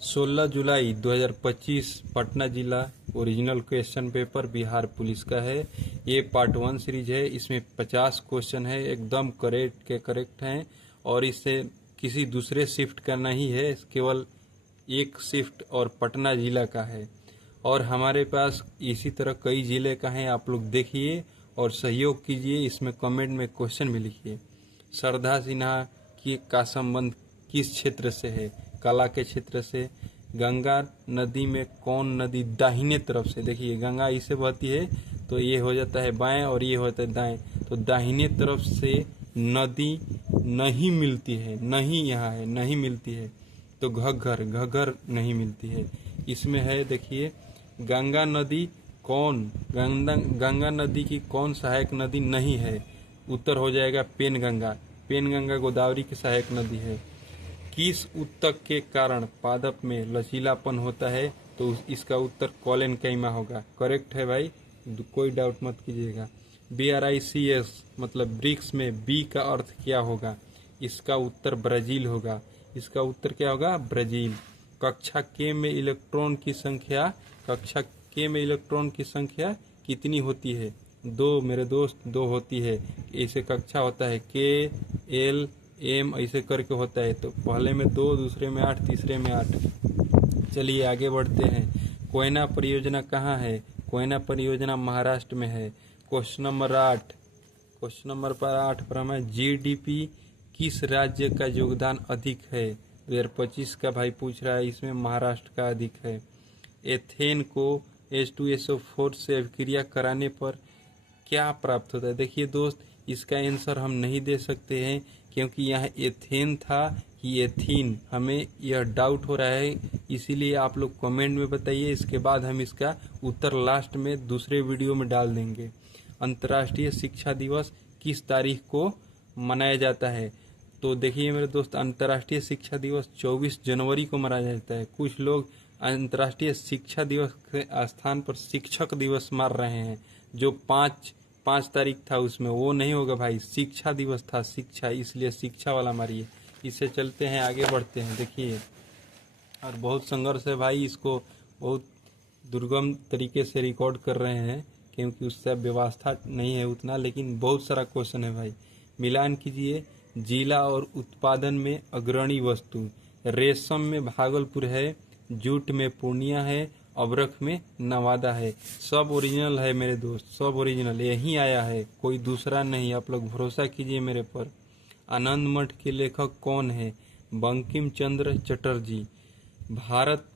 16 जुलाई 2025 पटना जिला original question paper Bihar police का है। ये पार्ट 1 सीरीज है। इसमें 50 क्वेश्चन है, एकदम करेक्ट हैं और इसे किसी दूसरे शिफ्ट का नहीं है, केवल एक शिफ्ट और पटना जिला का है। और हमारे पास इसी तरह कई जिले का है, आप लोग देखिए और सहयोग कीजिए। इसमें कमेंट में क्वेश्चन भी लिखिए। श्रद्धा सिन्हा का संबंध किस क्षेत्र से है? कला के क्षेत्र से। गंगा नदी में कौन नदी दाहिने तरफ से? देखिए गंगा इसे बहती है तो ये हो जाता है बाएं और ये होता है दाएं, तो दाहिने तरफ से नदी नहीं मिलती है, नहीं यहाँ है, नहीं मिलती है। तो घग्गर नहीं मिलती है। इसमें है देखिए गंगा नदी कौन, गंगा नदी की कौन सहायक नदी नहीं है? उत्तर हो जाएगा पेनगंगा। पेनगंगा गोदावरी की सहायक नदी है। किस ऊतक के कारण पादप में लचीलापन होता है? तो इसका उत्तर कोलेनकाइमा होगा। करेक्ट है भाई, कोई डाउट मत कीजिएगा। BRICS मतलब ब्रिक्स में बी का अर्थ क्या होगा? इसका उत्तर ब्राजील होगा। इसका उत्तर क्या होगा? ब्राजील। कक्षा के में इलेक्ट्रॉन की संख्या, कक्षा के में इलेक्ट्रॉन की संख्या कितनी होती है? 2 मेरे दोस्त, 2 होती है। ऐसे कक्षा होता है KL M ऐसे करके होता है, तो पहले में 2, दूसरे में 8, तीसरे में 8। चलिए आगे बढ़ते हैं। कोयना परियोजना कहाँ है? कोयना परियोजना महाराष्ट्र में है। क्वेश्चन नंबर 8, क्वेश्चन नंबर 8 पर हमें GDP किस राज्य का योगदान अधिक है? 2025 का भाई पूछ रहा है, इसमें महाराष्ट्र का अधिक है। एथेन को H2SO4 से अभिक्रिया कराने पर क्या प्राप्त होता है? देखिए दोस्त, इसका आंसर हम नहीं दे सकते हैं क्योंकि यहाँ एथेन था कि एथीन, हमें यह डाउट हो रहा है, इसीलिए आप लोग कमेंट में बताइए। इसके बाद हम इसका उत्तर लास्ट में दूसरे वीडियो में डाल देंगे। अंतर्राष्ट्रीय शिक्षा दिवस किस तारीख को मनाया जाता है? तो देखिए मेरे दोस्त, अंतर्राष्ट्रीय शिक्षा दिवस 24 जनवरी को मनाया जाता है। कुछ लोग अंतर्राष्ट्रीय शिक्षा दिवस के स्थान पर शिक्षक दिवस मार रहे हैं, जो 5 तारीख था उसमें, वो नहीं होगा भाई, शिक्षा दिवस था, शिक्षा, इसलिए शिक्षा वाला मारिए। इससे चलते हैं, आगे बढ़ते हैं। देखिए और बहुत संघर्ष है भाई, इसको बहुत दुर्गम तरीके से रिकॉर्ड कर रहे हैं क्योंकि उससे व्यवस्था नहीं है उतना, लेकिन बहुत सारा क्वेश्चन है भाई। मिलान कीजिए। जिला और उत्पादन में अग्रणी वस्तु। रेशम में भागलपुर है, जूट में पूर्णिया है, अबरख में नवादा है। सब ओरिजिनल है मेरे दोस्त, सब ओरिजिनल यही आया है, कोई दूसरा नहीं। आप लोग भरोसा कीजिए मेरे पर। आनंद मठ के लेखक कौन है? बंकिम चंद्र चटर्जी। भारत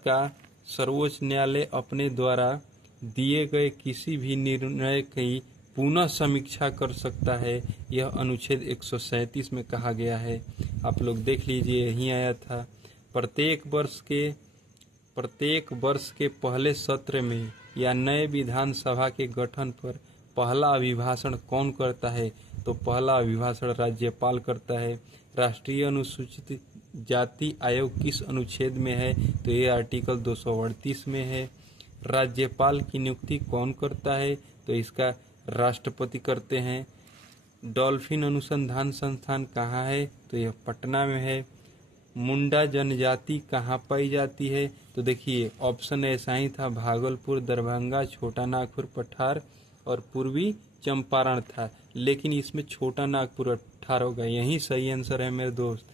का सर्वोच्च न्यायालय अपने द्वारा दिए गए किसी भी निर्णय की पुनः समीक्षा कर सकता है, यह अनुच्छेद 137 में कहा गया है। आप लोग देख लीजिए, यही आया था। प्रत्येक वर्ष के पहले सत्र में या नए विधानसभा के गठन पर पहला अभिभाषण कौन करता है? तो पहला अभिभाषण राज्यपाल करता है। राष्ट्रीय अनुसूचित जाति आयोग किस अनुच्छेद में है? तो ये आर्टिकल 238 में है। राज्यपाल की नियुक्ति कौन करता है? तो इसका राष्ट्रपति करते हैं। डॉल्फिन अनुसंधान संस्थान कहाँ है? तो यह पटना में है। मुंडा जनजाति कहाँ पाई जाती है? तो देखिए ऑप्शन ऐसा ही था, भागलपुर, दरभंगा, छोटा नागपुर, पठार और पूर्वी चंपारण था, लेकिन इसमें छोटा नागपुर 18 होगा। यही सही आंसर है मेरे दोस्त।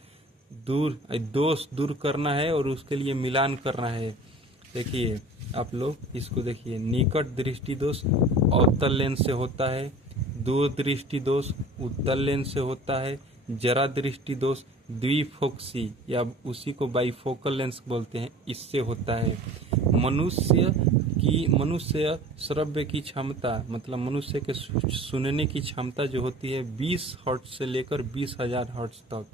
दोष दूर करना है और उसके लिए मिलान करना है। देखिए आप लोग इसको देखिए, निकट दृष्टि दोष अवतल लेंस से होता है, दूर दृष्टि दोष उत्तल लेंस से होता है, जरा दृष्टि दोष द्विफोक्सी या उसी को बाइफोकल लेंस बोलते हैं, इससे होता है। मनुष्य श्रव्य की क्षमता, मतलब मनुष्य के सुनने की क्षमता जो होती है 20 हर्ट्ज से लेकर 20,000 हर्ट्ज तक।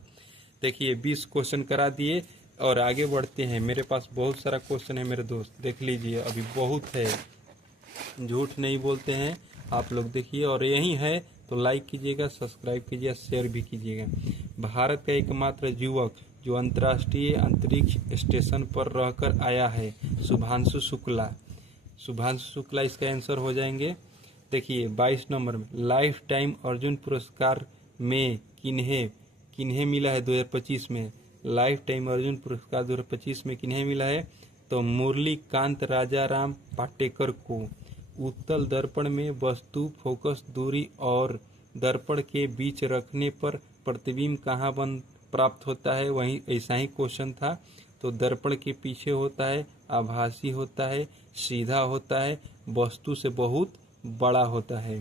देखिए 20 क्वेश्चन करा दिए और आगे बढ़ते हैं। मेरे पास बहुत सारा क्वेश्चन है मेरे दोस्त, देख लीजिए, अभी बहुत है, झूठ नहीं बोलते हैं आप लोग। देखिए और यही है तो लाइक कीजिएगा, सब्सक्राइब कीजिएगा, शेयर भी कीजिएगा। भारत का एकमात्र युवक जो अंतर्राष्ट्रीय अंतरिक्ष स्टेशन पर रहकर आया है, शुभांशु शुक्ला। शुभांशु शुक्ला इसका आंसर हो जाएंगे। देखिए 22 नंबर में लाइफ टाइम अर्जुन पुरस्कार में किन्हें मिला है 2025 में? लाइफ टाइम अर्जुन पुरस्कार 2025 में किन्हें मिला है? तो मुरलीकांत राजाराम पाटेकर को। उत्तल दर्पण में वस्तु फोकस दूरी और दर्पण के बीच रखने पर प्रतिबिंब कहाँ बन प्राप्त होता है? वहीं ऐसा ही क्वेश्चन था। तो दर्पण के पीछे होता है, आभासी होता है, सीधा होता है, वस्तु से बहुत बड़ा होता है।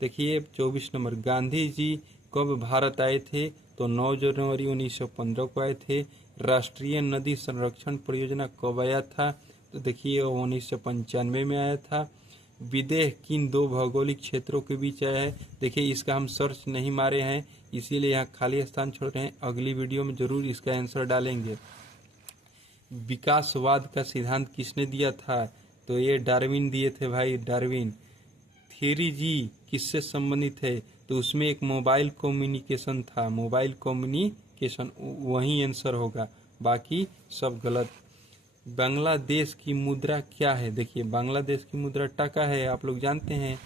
देखिए 24 नंबर, गांधी जी कब भारत आए थे? तो 9 जनवरी 1915 को आए थे। राष्ट्रीय नदी संरक्षण परियोजना कब आया था? तो देखिए 1995 में आया था। विदेह किन दो भौगोलिक क्षेत्रों के बीच आया है? देखिए इसका हम सर्च नहीं मारे हैं, इसीलिए यहाँ खाली स्थान छोड़ रहे हैं। अगली वीडियो में जरूर इसका आंसर डालेंगे। विकासवाद का सिद्धांत किसने दिया था? तो ये डार्विन दिए थे भाई, डार्विन। थ्योरी जी किससे संबंधित है? तो उसमें एक मोबाइल कम्युनिकेशन था, मोबाइल कम्युनिकेशन, वही आंसर होगा, बाकी सब गलत। बांग्लादेश की मुद्रा क्या है? देखिए बांग्लादेश की मुद्रा टका है, आप लोग जानते हैं।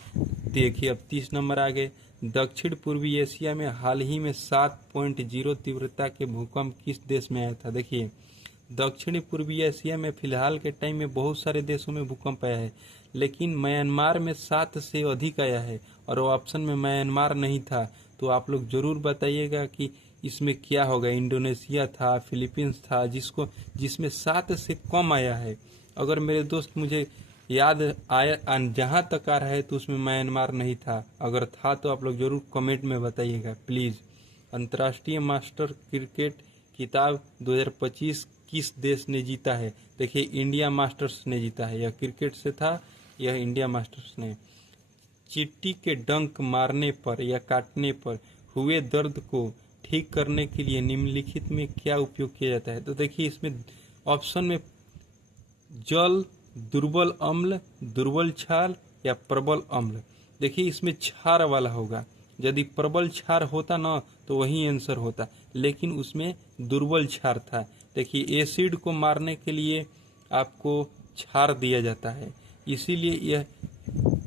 देखिए अब 30 नंबर आ गए। दक्षिण पूर्वी एशिया में हाल ही में 7.0 तीव्रता के भूकंप किस देश में आया था? देखिए दक्षिणी पूर्वी एशिया में फिलहाल के टाइम में बहुत सारे देशों में भूकंप आया है, लेकिन म्यांमार में 7 से अधिक आया है और वो ऑप्शन में म्यांमार नहीं था। तो आप लोग जरूर बताइएगा कि इसमें क्या होगा। इंडोनेशिया था, फिलीपींस था, जिसमें 7 से कम आया है। अगर मेरे दोस्त मुझे याद आया जहां तक आ रहा है तो उसमें म्यांमार नहीं था, अगर था तो आप लोग जरूर कमेंट में बताइएगा प्लीज। अंतर्राष्ट्रीय मास्टर क्रिकेट खिताब 2025 किस देश ने जीता है? देखिए इंडिया मास्टर्स ने जीता है, यह क्रिकेट से था, यह इंडिया मास्टर्स ने। चींटी के डंक मारने पर या काटने पर हुए दर्द को ठीक करने के लिए निम्नलिखित में क्या उपयोग किया जाता है? तो देखिए इसमें ऑप्शन में जल, दुर्बल अम्ल, दुर्बल क्षार या प्रबल अम्ल। देखिए इसमें क्षार वाला होगा, यदि प्रबल क्षार होता ना तो वही आंसर होता, लेकिन उसमें दुर्बल क्षार था। देखिए एसिड को मारने के लिए आपको क्षार दिया जाता है, इसीलिए यह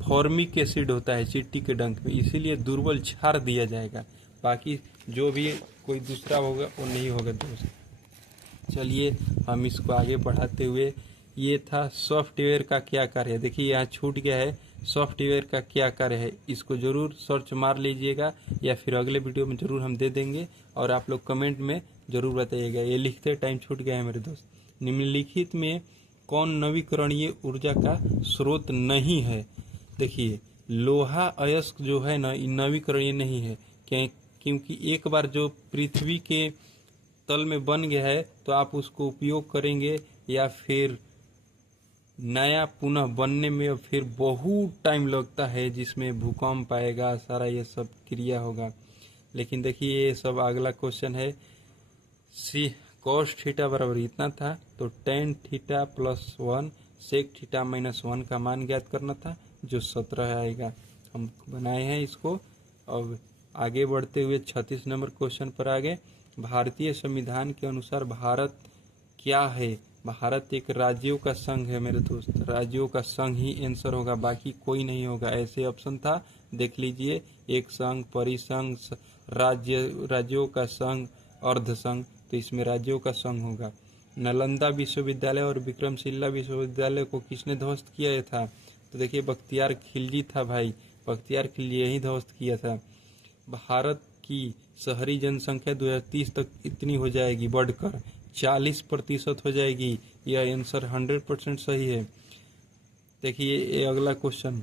फॉर्मिक एसिड होता है चींटी के डंक में, इसीलिए दुर्बल क्षार दिया जाएगा। बाकी जो भी कोई दूसरा होगा वो नहीं होगा दोस्त। चलिए हम इसको आगे बढ़ाते हुए, ये था सॉफ्टवेयर का क्या कार्य है। देखिए यहाँ छूट गया है, सॉफ्टवेयर का क्या कार्य है, इसको जरूर सर्च मार लीजिएगा या फिर अगले वीडियो में जरूर हम दे देंगे और आप लोग कमेंट में जरूर बताइएगा। ये लिखते टाइम छूट गया है मेरे दोस्त। निम्नलिखित में कौन नवीकरणीय ऊर्जा का स्रोत नहीं है? देखिए लोहा अयस्क जो है ना, नवीकरणीय नहीं है, क्योंकि एक बार जो पृथ्वी के तल में बन गया है तो आप उसको उपयोग करेंगे या फिर नया पुनः बनने में फिर बहुत टाइम लगता है, जिसमें भूकंप आएगा, सारा ये सब क्रिया होगा। लेकिन देखिए ये सब अगला क्वेश्चन है। cos थीटा बराबर इतना था, तो tan theta plus 1 sec theta minus 1 का मान ज्ञात करना था, जो 17 आएगा। हम बनाए हैं इसको। अब आगे बढ़ते हुए 36 नंबर क्वेश्चन पर आगे। भारतीय संविधान के अनुसार भारत क्या है? भारत एक राज्यों का संघ है मेरे दोस्त, राज्यों का संघ ही आंसर होगा, बाकी कोई नहीं होगा। ऐसे ऑप्शन था, देख लीजिए, एक संघ, परिसंघ, राज्यों का संघ, अर्ध संघ, तो इसमें राज्यों का संघ होगा। नालंदा विश्वविद्यालय और विक्रमशिला विश्वविद्यालय को किसने ध्वस्त किया था? तो देखिए बख्तियार खिलजी था भाई, बख्तियार खिलजी यही ध्वस्त किया था। भारत की शहरी जनसंख्या 2030 तक इतनी हो जाएगी, बढ़कर 40% हो जाएगी। यह आंसर 100% सही है। देखिए ये अगला क्वेश्चन,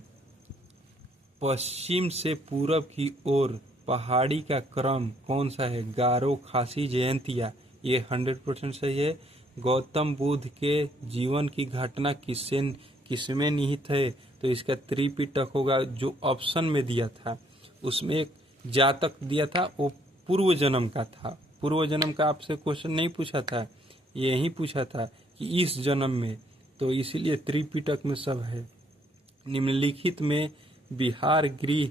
पश्चिम से पूरब की ओर पहाड़ी का क्रम कौन सा है? गारो, खासी, जयंतिया। ये 100% सही है। गौतम बुद्ध के जीवन की घटना किसमें निहित है? तो इसका त्रिपिटक होगा, जो ऑप्शन में दिया था उसमें एक जातक दिया था, वो पूर्व जन्म का था। पूर्व जन्म का आपसे क्वेश्चन नहीं पूछा था, यही पूछा था कि इस जन्म में, तो इसीलिए त्रिपिटक में सब है। निम्नलिखित में बिहार गृह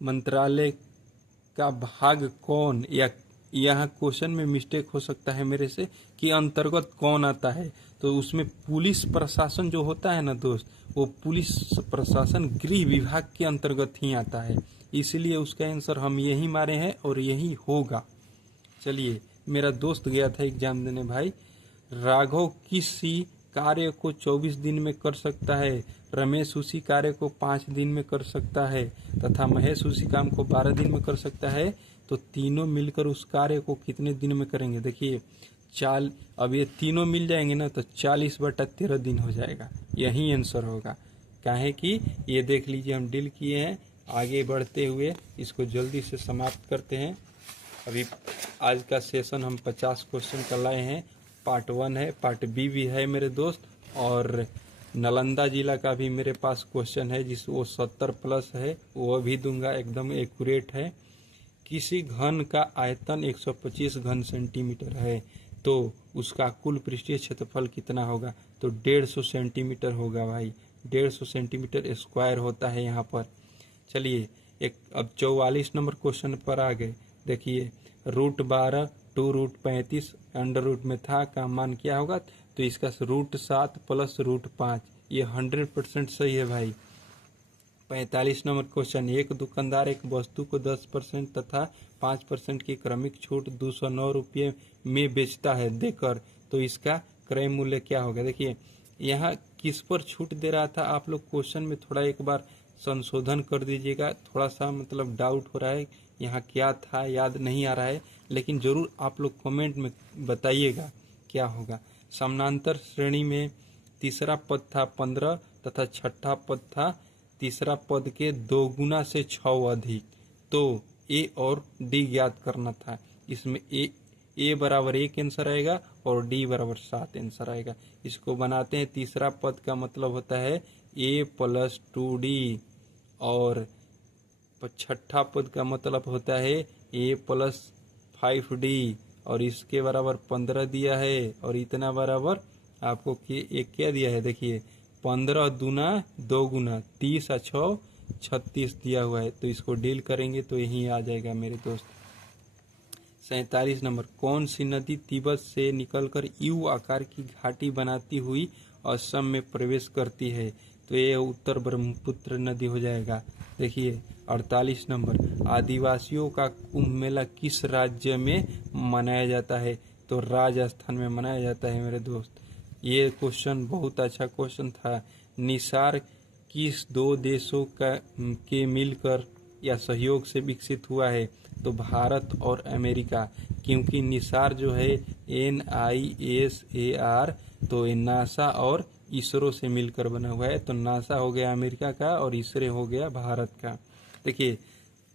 मंत्रालय का भाग कौन, या यहाँ क्वेश्चन में मिस्टेक हो सकता है मेरे से कि अंतर्गत कौन आता है, तो उसमें पुलिस प्रशासन जो होता है ना दोस्त, वो पुलिस प्रशासन गृह विभाग के अंतर्गत ही आता है, इसलिए उसका आंसर हम यही मारे हैं और यही होगा। चलिए मेरा दोस्त गया था एग्जाम देने भाई। राघव किसी कार्य को 24 दिन में कर सकता है, रमेश उसी कार्य को 5 दिन में कर सकता है तथा महेश उसी काम को 12 दिन में कर सकता है, तो तीनों मिलकर उस कार्य को कितने दिन में करेंगे। देखिए अब ये तीनों मिल जाएंगे ना तो 40/13 दिन हो जाएगा, यही आंसर होगा। काहे कि ये देख लीजिए हम डील किए हैं। आगे बढ़ते हुए इसको जल्दी से समाप्त करते हैं। अभी आज का सेशन हम 50 क्वेश्चन का लाए हैं। पार्ट 1 है, पार्ट बी भी है मेरे दोस्त, और नालंदा जिला का भी मेरे पास क्वेश्चन है जिस वो 70+ है, वो भी दूंगा, एकदम एक्यूरेट है। किसी घन का आयतन 125 घन सेंटीमीटर है तो उसका कुल पृष्ठीय क्षेत्रफल कितना होगा, तो 150 सेंटीमीटर होगा भाई, 150 सेंटीमीटर स्क्वायर होता है यहाँ पर। चलिए अब 44 नंबर क्वेश्चन पर आ गए। देखिए √12 2√35 अंडर रूट में था का मान क्या होगा, तो इसका √7 + √5, ये 100% सही है भाई। 45 नंबर क्वेश्चन, एक दुकानदार एक वस्तु को 10% तथा 5% की क्रमिक छूट 209 रुपये में बेचता है देकर, तो इसका क्रय मूल्य क्या होगा। देखिए यहाँ किस पर छूट दे रहा था, आप लोग क्वेश्चन में थोड़ा एक बार संशोधन कर दीजिएगा, थोड़ा सा मतलब डाउट हो रहा है यहाँ क्या था, याद नहीं आ रहा है, लेकिन जरूर आप लोग कमेंट में बताइएगा क्या होगा। समानांतर श्रेणी में तीसरा पद था 15 तथा छठा पद था तीसरा पद के 2 गुना से 6 अधिक, तो ए और डी ज्ञात करना था। इसमें ए बराबर 1 आंसर आएगा और डी बराबर 7 आंसर आएगा। इसको बनाते हैं, तीसरा पद का मतलब होता है a + 2d और छठा पद का मतलब होता है a + 5d, और इसके बराबर 15 दिया है और इतना बराबर आपको एक क्या दिया है। देखिए 15 दूना 2 गुना 30 और 6 36 दिया हुआ है, तो इसको डील करेंगे तो यही आ जाएगा मेरे दोस्त। 47 नंबर, कौन सी नदी तिब्बत से निकलकर यू आकार की घाटी बनाती हुई असम में प्रवेश करती है, तो ये उत्तर ब्रह्मपुत्र नदी हो जाएगा। देखिए 48 नंबर, आदिवासियों का कुंभ मेला किस राज्य में मनाया जाता है, तो राजस्थान में मनाया जाता है मेरे दोस्त। ये क्वेश्चन बहुत अच्छा क्वेश्चन था। निसार किस 2 देशों के मिलकर या सहयोग से विकसित हुआ है, तो भारत और अमेरिका, क्योंकि निसार जो है NISAR, तो ये नासा और इसरो से मिलकर बना हुआ है, तो नासा हो गया अमेरिका का और इसरो हो गया भारत का। देखिए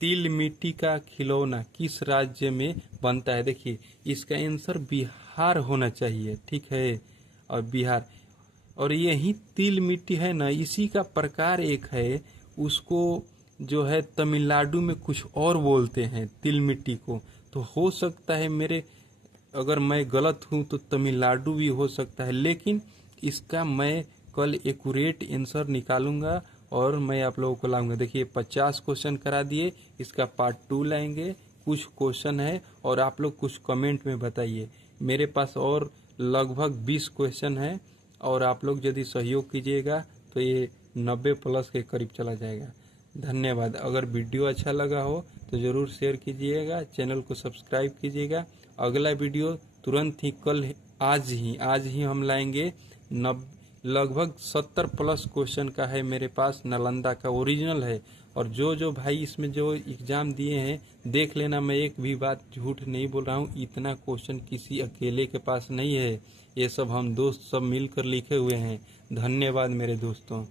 तिल मिट्टी का खिलौना किस राज्य में बनता है, देखिए इसका आंसर बिहार होना चाहिए, ठीक है, और बिहार। और यही तिल मिट्टी है ना, इसी का प्रकार एक है, उसको जो है तमिलनाडु में कुछ और बोलते हैं तिल मिट्टी को, तो हो सकता है मेरे, अगर मैं गलत हूँ तो तमिलनाडु भी हो सकता है, लेकिन इसका मैं कल एक्यूरेट आंसर निकालूंगा और मैं आप लोगों को लाऊंगा। देखिए 50 क्वेश्चन करा दिए, इसका पार्ट 2 लाएंगे, कुछ क्वेश्चन है और आप लोग कुछ कमेंट में बताइए। मेरे पास और लगभग 20 क्वेश्चन है और आप लोग यदि सहयोग कीजिएगा तो ये 90+ के करीब चला जाएगा। धन्यवाद। अगर वीडियो अच्छा लगा हो तो ज़रूर शेयर कीजिएगा, चैनल को सब्सक्राइब कीजिएगा। अगला वीडियो तुरंत ही कल आज ही हम लाएंगे। लगभग 70+ क्वेश्चन का है मेरे पास, नालंदा का ओरिजिनल है। और जो भाई इसमें जो एग्ज़ाम दिए हैं देख लेना, मैं एक भी बात झूठ नहीं बोल रहा हूँ, इतना क्वेश्चन किसी अकेले के पास नहीं है, ये सब हम दोस्त सब मिलकर लिखे हुए हैं। धन्यवाद मेरे दोस्तों।